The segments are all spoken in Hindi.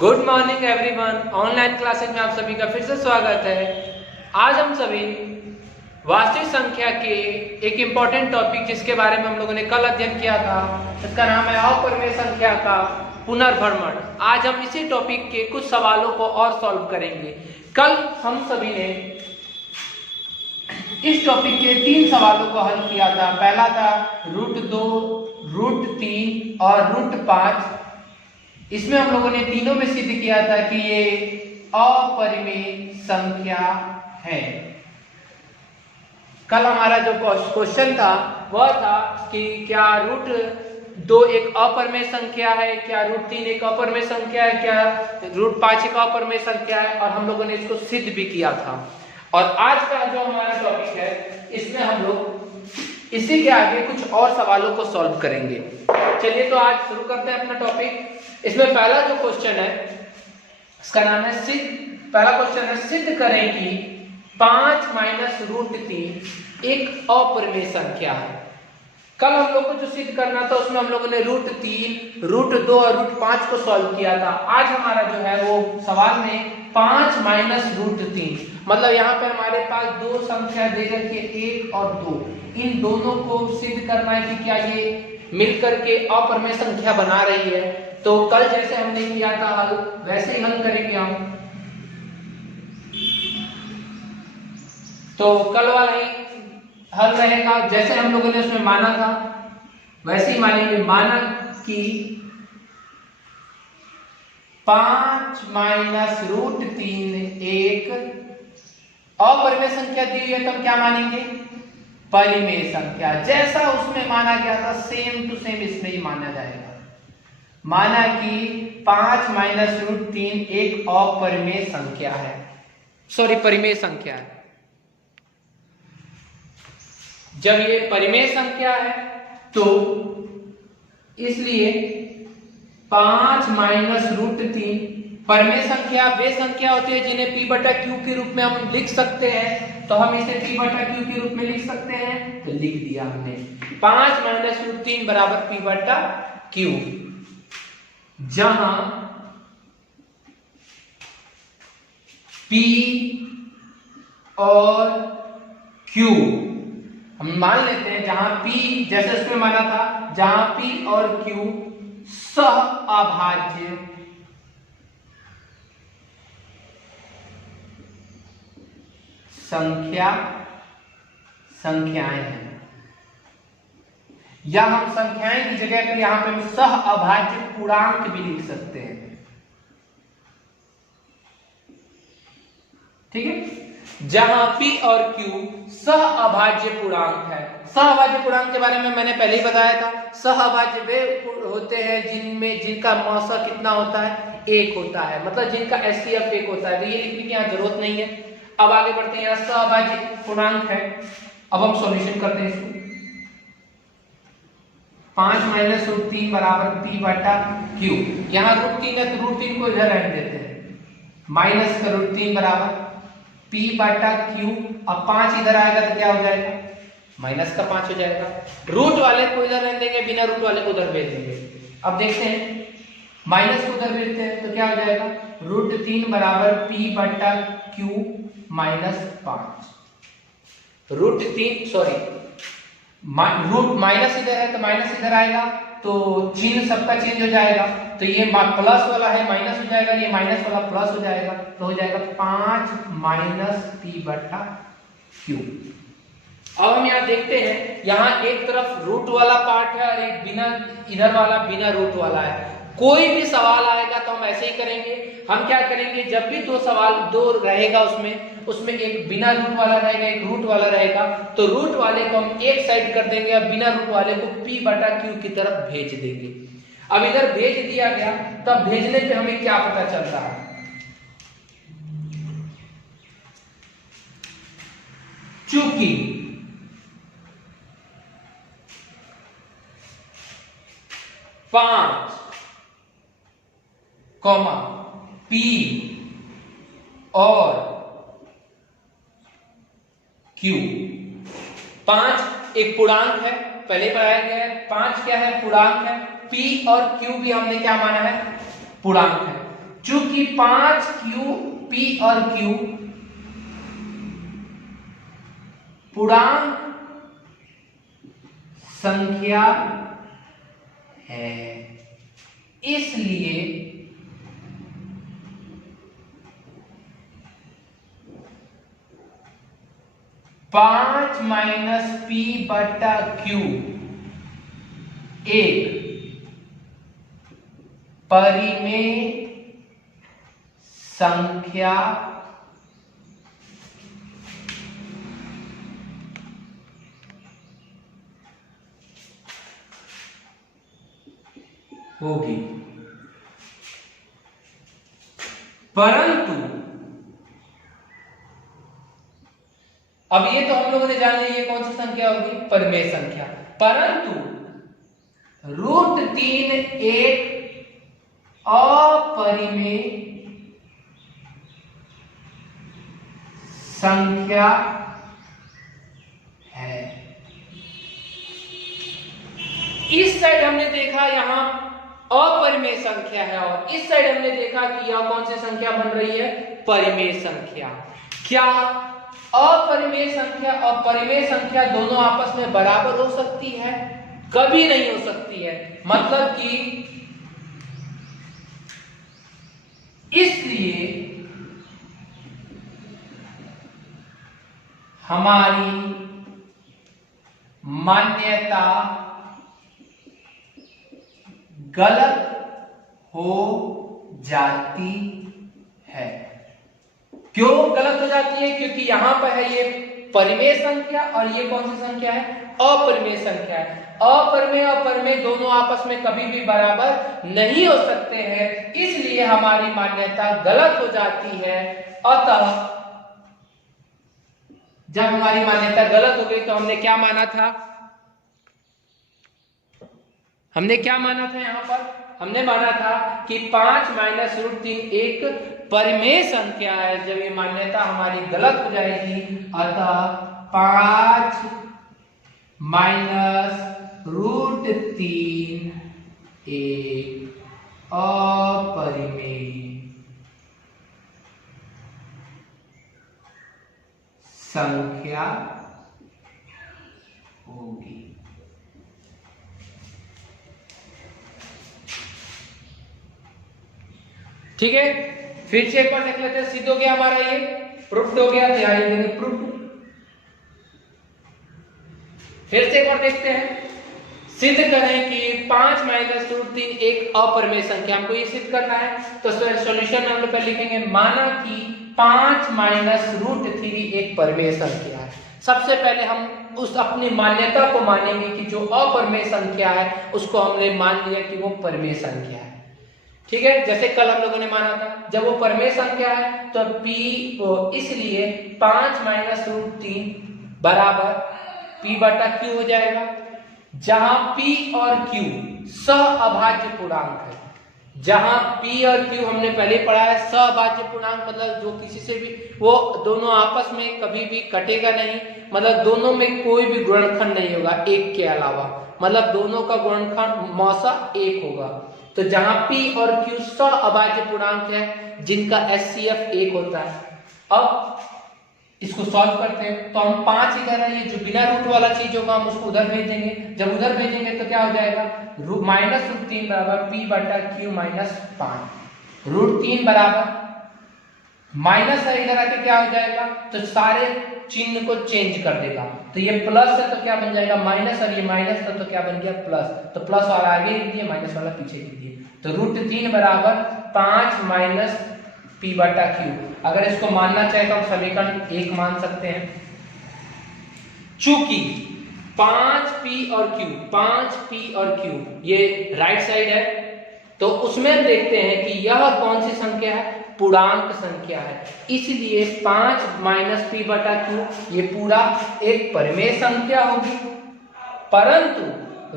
Good morning everyone. Online classes में आप सभी का फिर से स्वागत है। आज हम सभी वास्तविक संख्या के एक इम्पॉर्टेंट टॉपिक जिसके बारे में हम लोगों ने कल अध्ययन किया था, इसका नाम है अपरिमेय संख्या का पुनर्भ्रमण। आज हम इसी टॉपिक के कुछ सवालों को और सॉल्व करेंगे। कल हम सभी ने इस टॉपिक के 3 सवालों को हल किया था। पहला था √2, √3 और √5। इसमें हम लोगों ने तीनों में सिद्ध किया था कि ये अपरिमेय संख्या है। कल हमारा जो क्वेश्चन था वह था कि क्या √2 एक अपरिमेय संख्या है, क्या √3 एक अपरिमेय संख्या है, क्या √5 एक अपरिमेय संख्या है, और हम लोगों ने इसको सिद्ध भी किया था। और आज का जो हमारा टॉपिक है इसमें हम लोग इसी के आगे कुछ और सवालों को सॉल्व करेंगे। चलिए तो आज शुरू करते हैं अपना टॉपिक। इसमें पहला जो क्वेश्चन है इसका नाम है पहला क्वेश्चन है सिद्ध करें कि 5 - √3 एक अपरिमेय संख्या है। कल हम लोग को जो सिद्ध करना था उसमें हम लोगों ने √3, √2 और √5 को सॉल्व किया था। आज हमारा जो है वो सवाल में 5 - √3, मतलब यहाँ पे हमारे पास दो संख्या दे रखी है 1 और 2। इन दोनों को सिद्ध करना है कि क्या ये मिलकर के अपरिमेय संख्या बना रही है। तो कल जैसे हमने किया था हल वैसे ही हल करेंगे हम। तो कल वाला ही हल रहेगा, जैसे हम लोगों ने उसमें माना था वैसे ही मानेंगे। माना कि 5 - √3 एक अपरिमेय संख्या दी हुई है तो हम क्या मानेंगे? परिमेय संख्या। जैसा उसमें माना गया था सेम टू सेम इसमें ही माना जाएगा। माना कि 5 - √3 एक अपरिमेय संख्या है, परिमेय संख्या है। जब ये परिमेय संख्या है तो इसलिए 5 - √3 परिमेय संख्या वे संख्या होती है जिन्हें p/q के रूप में हम लिख सकते हैं। तो हम इसे p/q के रूप में लिख सकते हैं, तो लिख दिया हमने 5 - √3 बराबर p/q, जहां p और q हम मान लेते हैं, जहां p जैसे उसमें माना था, जहां p और q सहअभाज्य संख्याएं हैं, या हम संख्याएं की जगह पर यहां पे हम सहअभाज्य पूर्णांक भी लिख सकते हैं। ठीक है, जहां p और q सहअभाज्य पूर्णांक है। सहअभाज्य पूर्णांक के बारे में मैंने पहले ही बताया था। सहअभाज्य वे होते हैं जिनका मौसा कितना होता है? 1 होता है, मतलब जिनका एचसीएफ 1 होता है। तो ये लिखने की यहाँ जरूरत नहीं है। अब आगे बढ़ते हैं। यहाँ सहअभाज्य पूर्णांक है। अब हम सॉल्यूशन करते हैं इसको। 5 - √3 बराबर p/q। यहाँ √3 है तो √3 को इधर रहने देते हैं। माइनस का √3 बराबर p/q। अब 5 इधर आएगा तो क्या हो जाएगा? माइनस का 5 हो जाएगा। रूट वाले को इधर रहने देंगे, बिना रूट वाले को उधर भेज देंगे। अब देखते हैं, माइनस को उधर भेजते हैं तो क्या हो जाएगा? √3 बराबर p/q -5। रूट माइनस इधर है तो माइनस इधर आएगा, तो चिन्ह सबका चेंज हो जाएगा। तो ये प्लस वाला है माइनस हो जाएगा, ये माइनस वाला प्लस हो जाएगा, तो हो जाएगा 5 - p/q। अब हम यहाँ देखते हैं, यहाँ एक तरफ रूट वाला पार्ट है और एक बिना इधर वाला बिना रूट वाला है। कोई भी सवाल आएगा तो हम ऐसे ही करेंगे। हम क्या करेंगे, जब भी दो रहेगा उसमें एक बिना रूट वाला रहेगा, एक रूट वाला रहेगा, तो रूट वाले को हम एक साइड कर देंगे और बिना रूट वाले को p/q की तरफ भेज देंगे। अब इधर भेज दिया गया, तब भेजने पे हमें क्या पता चल रहा है? चूंकि 5, p और q, 5 एक पूर्णांक है, पहले बताया गया है। 5 क्या है? पूर्णांक है। p और q भी हमने क्या माना है? पूर्णांक है। चूंकि 5q p और q पूर्णांक संख्या है, इसलिए पांच माइनस पी बटा क्यू एक परिमेय संख्या होगी। परंतु अब ये तो हम लोगों ने जान लिया ये कौन सी संख्या होगी, परिमेय संख्या। परंतु √3 एक अपरिमेय संख्या है। इस साइड हमने देखा यहां अपरिमेय संख्या है और इस साइड हमने देखा कि यह कौन सी संख्या बन रही है, परिमेय संख्या। क्या अपरिमेय संख्या और परिमेय संख्या दोनों आपस में बराबर हो सकती है? कभी नहीं हो सकती है। मतलब कि इसलिए हमारी मान्यता गलत हो जाती है। क्यों गलत हो जाती है? क्योंकि यहां पर है ये परिमेय संख्या और ये कौन सी संख्या है, अपरिमेय संख्या है। अपरिमेय और परिमेय दोनों आपस में कभी भी बराबर नहीं हो सकते हैं, इसलिए हमारी मान्यता गलत हो जाती है। अतः जब हमारी मान्यता गलत हो गई तो हमने क्या माना था, हमने क्या माना था यहां पर, हमने माना था कि 5 माइनस √3 एक परिमेय संख्या है। जब ये मान्यता हमारी गलत हो जाएगी, अतः 5 माइनस √3 एक अपरिमेय संख्या होगी। ठीक है, फिर से एक बार देख लेते हैं। सिद्ध हो गया हमारा, ये प्रूफ्ड हो गया, ध्यान देंगे प्रूफ। फिर से एक बार देखते हैं, सिद्ध करें कि 5 माइनस √3 एक अपरिमेय संख्या। हमको ये सिद्ध करना है तो सॉल्यूशन हम लोग लिखेंगे, माना कि 5 माइनस √3 एक परिमेय संख्या है। सबसे पहले हम उस अपनी मान्यता को मानेंगे कि जो अपरिमेय संख्या है उसको हमने मान लिया कि वो परिमेय संख्या है। ठीक है, जैसे कल हम लोगों ने माना था जब वो परिमेय संख्या है तो p, इसलिए 5 माइनस √3 बराबर p बटा q हो जाएगा, जहां p और q सहअभाज्य पूर्णांक है। जहां p और q हमने पहले पढ़ा है सहअभाज्य पूर्णांक, मतलब जो किसी से भी, वो दोनों आपस में कभी भी कटेगा नहीं, मतलब दोनों में कोई भी गुणनखंड नहीं होगा एक के अलावा, मतलब दोनों का गुणनखंड मौसा एक होगा। तो जहां p और q सहअभाज्य पूर्णांक है जिनका HCF 1 होता है। अब इसको सॉल्व करते हैं तो हम 5 ही कर रहे हैं, जो बिना रूट वाला चीज होगा हम उसको उधर भेज देंगे। जब उधर भेजेंगे तो क्या हो जाएगा, माइनस √3 बराबर p बटा q माइनस 5। √3 बराबर माइनस है, इधर आके क्या हो जाएगा, तो सारे चिन्ह को चेंज कर देगा। तो ये प्लस है तो क्या बन जाएगा माइनस, और ये माइनस था तो क्या बन गया प्लस। तो प्लस वाला आगे लिख दिए, माइनस वाला पीछे लिख दिए। तो √3 बराबर 5 माइनस p बटा q। अगर इसको मानना चाहे तो हम समीकरण 1 मान सकते हैं। चूंकि 5p और q ये राइट साइड है, तो उसमें हम देखते हैं कि यह कौन सी संख्या है, पूर्णांक संख्या है। इसलिए 5 माइनस p बटा q ये पूरा एक परिमेय संख्या होगी। परंतु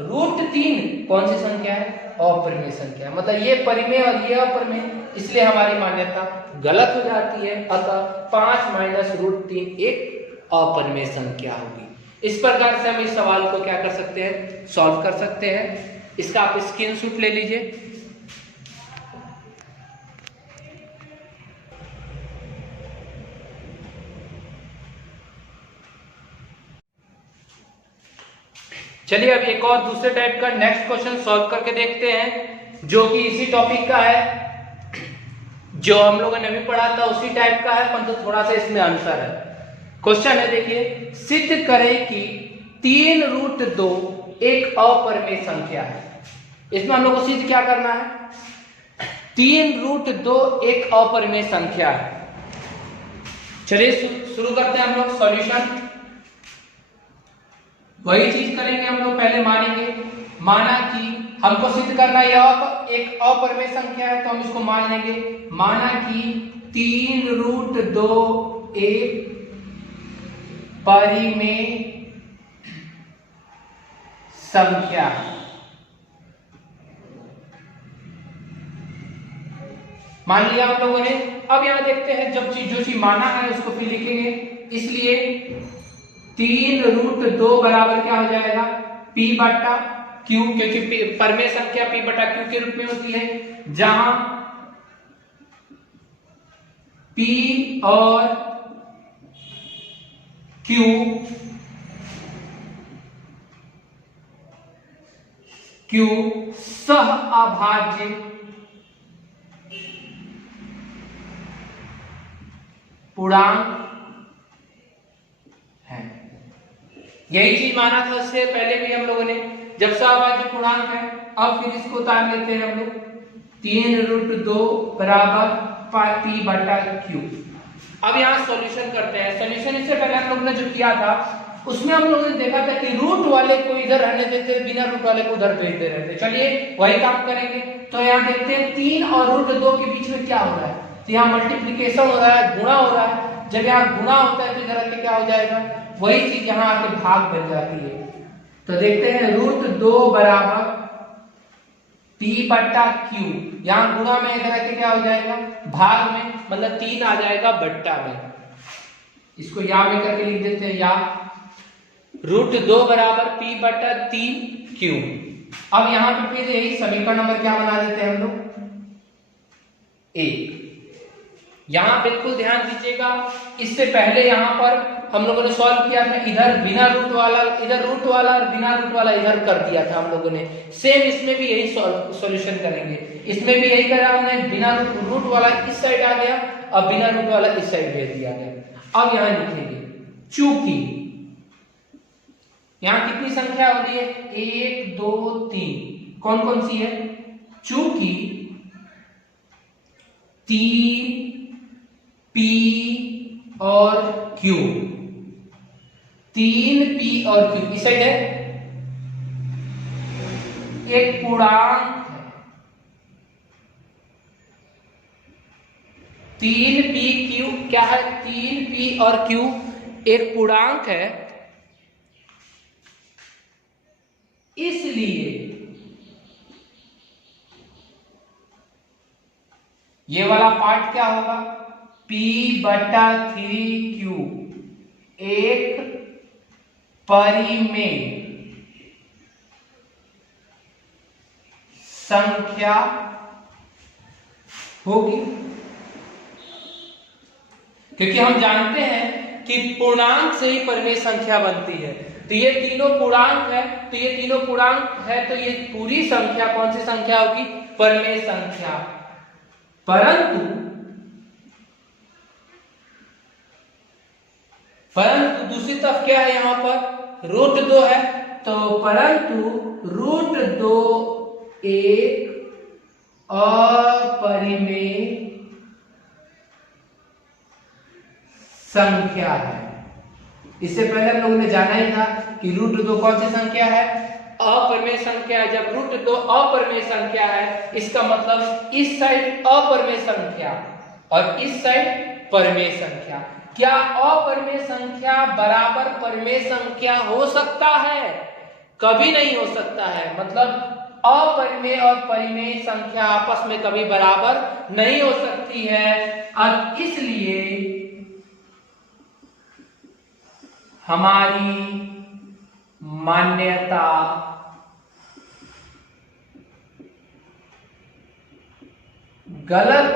√3 कौन सी संख्या है, अपरिमेय संख्या है। मतलब ये परिमेय और ये अपरिमेय, इसलिए हमारी मान्यता गलत हो जाती है। अतः 5 माइनस √3 एक अपरिमेय संख्या होगी। इस प्रकार से हम इस सवाल को क्या कर सकते हैं, सॉल्व कर सकते हैं। इसका आप स्क्रीनशॉट ले लीजिए। चलिए अब एक और दूसरे टाइप का नेक्स्ट क्वेश्चन सॉल्व करके देखते हैं, जो कि इसी टॉपिक का है, जो हम लोगों ने अभी पढ़ा था उसी टाइप का है, परंतु थोड़ा सा इसमें आंसर है। क्वेश्चन है, देखिए, सिद्ध करें कि 3√2 एक अपरिमेय संख्या है। इसमें हम लोग को सिद्ध क्या करना है? 3√2 एक अपरिमेय संख्या है। चलिए शुरू करते हैं हम लोग सॉल्यूशन। वही चीज करेंगे हम लोग, पहले माना कि हमको सिद्ध करना यह एक अपरिमेय संख्या है, तो हम इसको मान लेंगे। माना कि 3√2 एक परिमेय संख्या है। मान लिया हम लोगों ने। अब यहां देखते हैं, जब जो चीज माना है उसको फिर लिखेंगे, इसलिए 3√2 बराबर क्या हो जाएगा? P बटा Q, क्योंकि परिमेय संख्या P बटा Q के रूप में होती है, जहां P और Q सह अभाज्य पूर्णांक है। यही चीज माना था उससे पहले भी हम लोगों ने, जब सहअभाज्य पूर्णांक है। अब फिर इसको उतार लेते हैं हम लोग, 3√2 बराबर P बटा Q। अब यहाँ सॉल्यूशन करते हैं। सॉल्यूशन इससे पहले हम लोग ने जो किया था उसमें हम लोगों ने देखा था कि रूट वाले को इधर रहने देते, बिना रूट वाले को उधर भेज दे रहे थे। चलिए वही काम करेंगे। तो यहाँ देखते हैं 3 और √2 के बीच में क्या हो रहा है, तो यहाँ मल्टीप्लीकेशन हो रहा है, गुणा हो रहा है। जब यहाँ गुणा होता है तो इधर आके क्या हो जाएगा? वही चीज यहाँ आके भाग बन जाती है। तो देखते हैं √2 बराबर P बटा Q, यहाँ गुणा में इधर आके क्या हो जाएगा? भाग में, मतलब 3 आ जाएगा बट्टा में। इसको या में करके लिख देते हैं, या √2 बराबर P बटा 3Q। अब यहाँ पे फिर यही समीकरण नंबर क्या बना देते हैं हम लोग? 1। यहां बिल्कुल ध्यान दीजिएगा, इससे पहले यहां पर हम लोगों ने सॉल्व किया था, इधर बिना रूट वाला, इधर रूट वाला और बिना रूट वाला इधर कर दिया था हम लोगों ने। सेम इसमें भी यही सॉल्यूशन करेंगे। इसमें भी यही करा हमने, बिना रूट वाला इस साइड आ गया और बिना रूट वाला इस साइड भेज दिया गया। अब यहां लिखेंगे, चूंकि यहां कितनी संख्या हो रही है? 1 2 3। कौन कौन सी है? चूंकि 3 P और Q, 3P और Q इस साइड है, एक पूर्णांक है। 3PQ क्या है? 3P और Q एक पूर्णांक है, इसलिए ये वाला पार्ट क्या होगा? P बटा 3Q एक परिमेय संख्या होगी, क्योंकि हम जानते हैं कि पूर्णांक से ही परिमेय संख्या बनती है। तो ये तीनों पूर्णांक है, तो ये तीनों पूर्णांक है, तो ये पूरी संख्या कौन सी संख्या होगी? परिमेय संख्या। परंतु दूसरी तरफ क्या है? यहां पर √2 है, तो परंतु √2 एक अपरिमेय संख्या है। इससे पहले हम लोगों ने जाना ही था कि √2 कौन सी संख्या है? अपरिमेय संख्या है। जब √2 अपरिमेय संख्या है, इसका मतलब इस साइड अपरिमेय संख्या और इस साइड परिमेय संख्या। क्या अपरिमेय संख्या बराबर परिमेय संख्या हो सकता है? कभी नहीं हो सकता है। मतलब अपरिमेय और परिमेय संख्या आपस में कभी बराबर नहीं हो सकती है, और इसलिए हमारी मान्यता गलत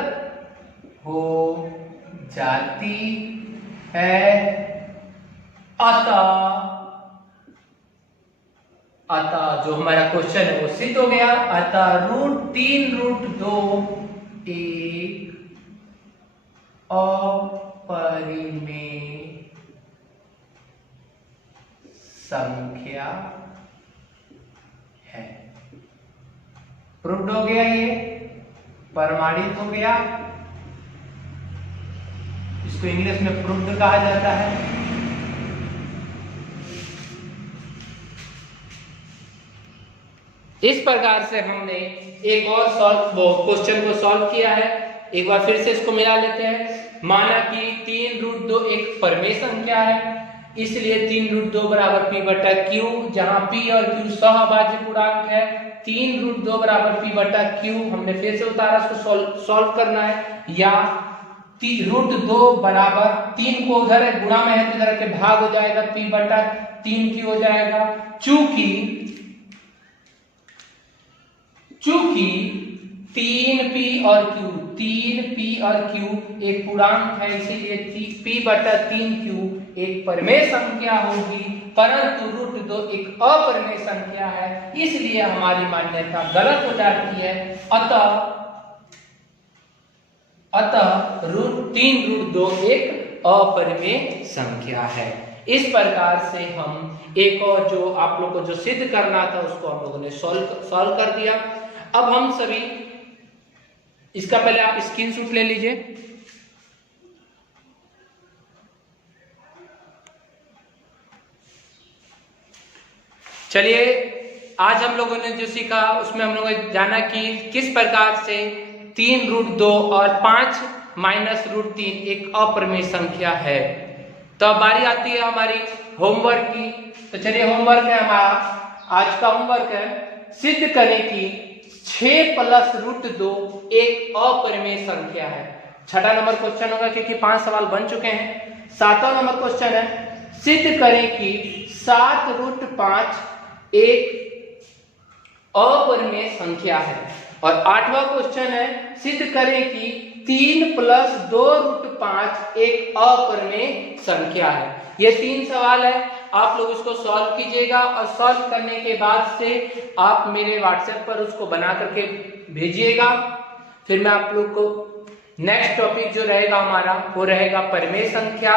हो जाती है। अतः अतः जो हमारा क्वेश्चन है वो सिद्ध हो गया। अतः √3√2 एक अपरिमेय संख्या है। प्रूव्ड हो गया, ये प्रमाणित हो गया। इसको इंग्लिश में प्रूव्ड कहा जाता है। इस प्रकार से हमने एक और क्वेश्चन को सॉल्व किया है। एक बार फिर से इसको मिला लेते हैं। माना कि 3√2 एक परिमेय संख्या है, इसलिए 3√2 बराबर p बटा q, जहां p और q सहभाज्य पूर्णांक है। 3√2 बराबर p बटा q हमने फिर से उतारा, इसको सॉल्व करना है। या √2 बराबर 3 को उधर गुणा में है तो इधर के भाग हो जाएगा, p बटा 3q हो जाएगा। चूंकि 3p और q एक पूर्णांक है, इसीलिए p बटा 3q एक परिमेय संख्या होगी, परंतु √2 एक अपरिमेय संख्या है, इसलिए हमारी मान्यता गलत हो जाती है। अतः √3√2 एक अपरिमेय संख्या है। इस प्रकार से हम एक और जो आप लोग को जो सिद्ध करना था उसको हम लोगों ने सॉल्व कर दिया। अब हम सभी इसका पहले आप स्क्रीनशॉट ले लीजिए। चलिए, आज हम लोगों ने जो सीखा उसमें हम लोगों ने जाना कि किस प्रकार से 3√2 और 5 - √3 एक अपरिमेय संख्या है। तो अब बारी आती है हमारी होमवर्क की। तो चलिए, होमवर्क है हमारा, आज का होमवर्क है सिद्ध करें कि 6 + √2 एक अपरिमेय संख्या है। छठा नंबर क्वेश्चन होगा क्योंकि 5 सवाल बन चुके हैं। 7वां नंबर क्वेश्चन है सिद्ध करें कि 7√5 एक अपरिमेय संख्या है। और 8वां क्वेश्चन है सिद्ध करें कि 3 + 2√5 एक अपरिमेय संख्या है। ये 3 सवाल है, आप लोग इसको सॉल्व कीजिएगा और सॉल्व करने के बाद से आप मेरे व्हाट्सएप पर उसको बना करके भेजिएगा। फिर मैं आप लोग को नेक्स्ट टॉपिक जो रहेगा हमारा वो रहेगा परिमेय संख्या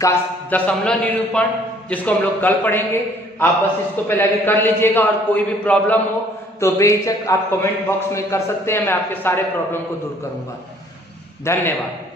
का दशमलव निरूपण, जिसको हम लोग कल पढ़ेंगे। आप बस इसको पहले अभी कर लीजिएगा और कोई भी प्रॉब्लम हो तो बेझिझक आप कमेंट बॉक्स में कर सकते हैं, मैं आपके सारे प्रॉब्लम को दूर करूंगा। धन्यवाद।